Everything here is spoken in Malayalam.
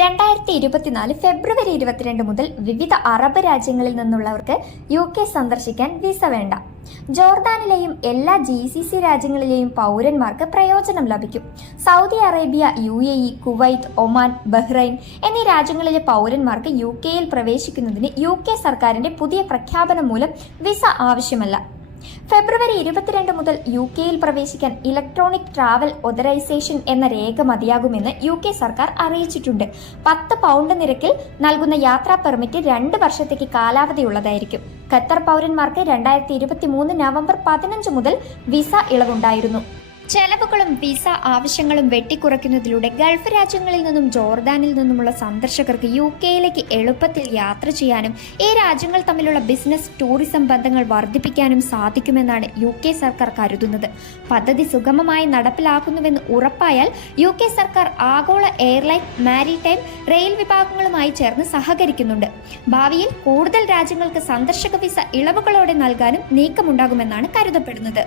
രണ്ടായിരത്തി ഇരുപത്തിനാല് ഫെബ്രുവരി ഇരുപത്തിരണ്ട് മുതൽ വിവിധ അറബ് രാജ്യങ്ങളിൽ നിന്നുള്ളവർക്ക് യു കെ സന്ദർശിക്കാൻ വിസ വേണ്ട. ജോർദാനിലെയും എല്ലാ ജി സി സി രാജ്യങ്ങളിലെയും പൗരന്മാർക്ക് പ്രയോജനം ലഭിക്കും. Saudi Arabia U A E Kuwait Oman Bahrain എന്നീ രാജ്യങ്ങളിലെ പൗരന്മാർക്ക് യു കെയിൽ പ്രവേശിക്കുന്നതിന് യു കെ സർക്കാരിന്റെ പുതിയ പ്രഖ്യാപനം മൂലം വിസ ആവശ്യമല്ല. ഫെബ്രുവരി ഇരുപത്തിരണ്ട് മുതൽ യു കെയിൽ പ്രവേശിക്കാൻ ഇലക്ട്രോണിക് ട്രാവൽ ഓതറൈസേഷൻ എന്ന രേഖ മതിയാകുമെന്ന് യു കെ സർക്കാർ അറിയിച്ചിട്ടുണ്ട്. പത്ത് പൗണ്ട് നിരക്കിൽ നൽകുന്ന യാത്രാ പെർമിറ്റ് രണ്ട് വർഷത്തേക്ക് കാലാവധിയുള്ളതായിരിക്കും. ഖത്തർ പൗരന്മാർക്ക് രണ്ടായിരത്തി നവംബർ പതിനഞ്ച് മുതൽ വിസ ഇളവുണ്ടായിരുന്നു. ചെലവുകളും വിസ ആവശ്യങ്ങളും വെട്ടിക്കുറയ്ക്കുന്നതിലൂടെ ഗൾഫ് രാജ്യങ്ങളിൽ നിന്നും ജോർദാനിൽ നിന്നുമുള്ള സന്ദർശകർക്ക് യു കെയിലേക്ക് എളുപ്പത്തിൽ യാത്ര ചെയ്യാനും ഈ രാജ്യങ്ങൾ തമ്മിലുള്ള ബിസിനസ് ടൂറിസം ബന്ധങ്ങൾ വർദ്ധിപ്പിക്കാനും സാധിക്കുമെന്നാണ് യു കെ സർക്കാർ കരുതുന്നത്. പദ്ധതി സുഗമമായി നടപ്പിലാക്കുന്നുവെന്ന് ഉറപ്പായാൽ യു കെ സർക്കാർ ആഗോള എയർലൈൻ മാരിടൈം റെയിൽ വിഭാഗങ്ങളുമായി ചേർന്ന് സഹകരിക്കുന്നുണ്ട്. ഭാവിയിൽ കൂടുതൽ രാജ്യങ്ങൾക്ക് സന്ദർശക വിസ ഇളവുകളോടെ നൽകാനും നീക്കമുണ്ടാകുമെന്നാണ് കരുതപ്പെടുന്നത്.